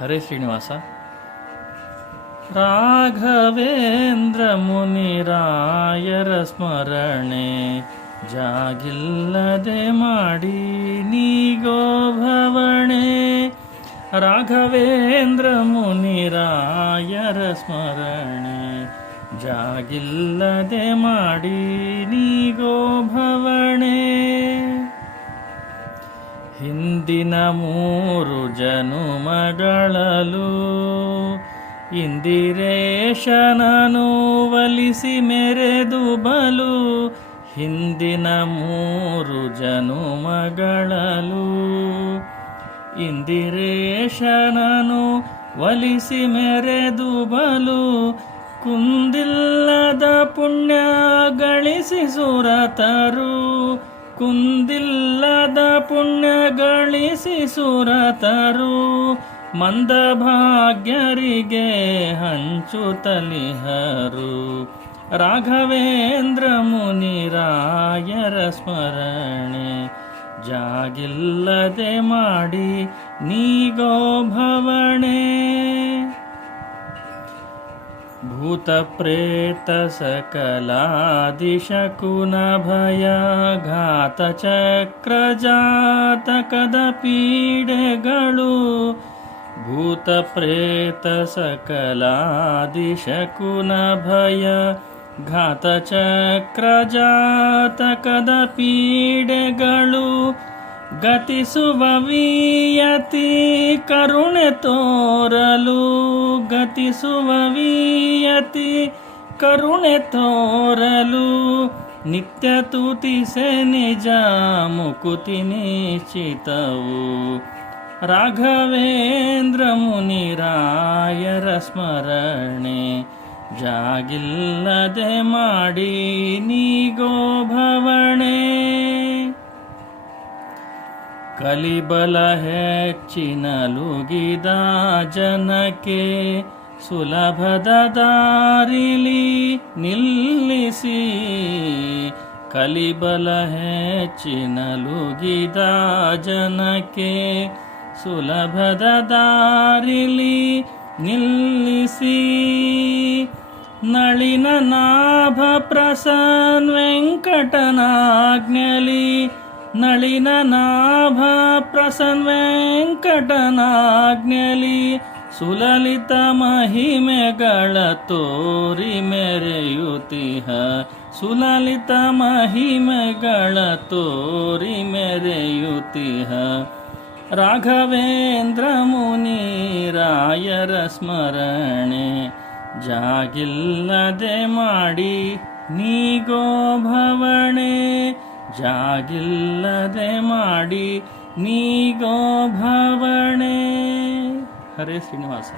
ಹರೇ ಶ್ರೀನಿವಾಸ. ರಾಘವೇಂದ್ರ ಮುನಿರಾಯರ ಸ್ಮರಣೆ, ಜಾಗಿಲ್ಲದೆ ಮಾಡಿ ನೀಗೋ ಭವಣೆ. ರಾಘವೇಂದ್ರ ಮುನಿರಾಯರ ಸ್ಮರಣೆ, ಜಾಗಿಲ್ಲದೆ ಮಾಡಿ ನೀಗೋ ಭವಣೆ. ಹಿಂದಿನ ಮೂರು ಜನುಮಗಳಲು ಇಂದಿರೇಶನನು ಒಲಿಸಿ ಮೆರೆದು ಬಲು ಹಿಂದಿನ ಮೂರು ಜನುಮಗಳಲು ಇಂದಿರೇಶನನು ಒಲಿಸಿ ಮೆರೆದು ಬಲು ಕುಂದಿಲ್ಲದ ಪುಣ್ಯ ಗಳಿಸಿ ಸುರತರು ಕುಂದಿಲ್ಲದ ಪುಣ್ಯ ಗಳಿಸಿ ಸುರತರು ಮಂದಭಾಗ್ಯರಿಗೆ ಹಂಚುತ್ತಲಿಹರು ರಾಘವೇಂದ್ರ ಮುನಿರಾಯರ ಸ್ಮರಣೆ ಜಾಗಿಲ್ಲದೆ ಮಾಡಿ ನೀಗೋ ಭವಣೆ. ಭೂತ ಪ್ರೇತ ಸಕಲಾದಿಶಕುನ ಭಯ ಘಾತ ಚಕ್ರ ಜಾತಕದ ಪೀಡೆಗಳು ಭೂತ ಪ್ರೇತ ಸಕಲಾದಿಶಕುನ ಭಯ ಘಾತ ಚಕ್ರ ಜಾತಕದ ಪೀಡೆಗಳು ಗತಿಸುವ ವಿಯತಿ ಕರುಣೆ ತೋರಲು ಗತಿಸುವ ವಿಯತಿ ಕರುಣೆ ತೋರಲು ನಿತ್ಯ ತುತಿಸೆ ನಿಜ ಮುಕುತಿ ನಿಶ್ಚಿತವು ರಾಘವೇಂದ್ರ ಮುನಿರಾಯರ ಸ್ಮರಣೆ ಜಾಗಿಲ್ಲದೆ ಮಾಡಿ ನೀಗೋ ಭವಣೆ ಕಲಿಬಲ ಹೆಚ್ಚಿನಲುಗಿದ ಜನಕ್ಕೆ ಸುಲಭದ ದಾರಿಲಿ ನಿಲ್ಲಿಸಿ. ಕಲಿಬಲ ಹೆಚ್ಚಿನಲುಗಿದ ಜನಕ್ಕೆ ಸುಲಭದ ದಾರಿಲಿ ನಿಲ್ಲಿಸಿ. ನಳಿನ ನಾಭ ಪ್ರಸನ್ ವೆಂಕಟನಾಜ್ಞಲಿ ನಳಿನ ನಾಭ ಪ್ರಸನ್ ವೆಂಕಟನಾಗ್ನಲಿ, ಸುಲಲಿತ ಮಹಿಮೆಗಳ ತೋರಿ ಮೆರೆಯುತಿಹ. ಸುಲಲಿತ ಮಹಿಮೆಗಳ ತೋರಿ ಮೆರೆಯುತಿಹ. ರಾಘವೇಂದ್ರ ಮುನಿ ರಾಯರ ಸ್ಮರಣೆ, ಜಾಗಿಲ್ಲದೆ ಮಾಡಿ ನೀಗೋ ಭವಣೆ. ಜಾಗಿಲ್ಲದೆ ಮಾಡಿ ನೀಗೋ ಭವಣೆ. ಹರೇ ಶ್ರೀನಿವಾಸ.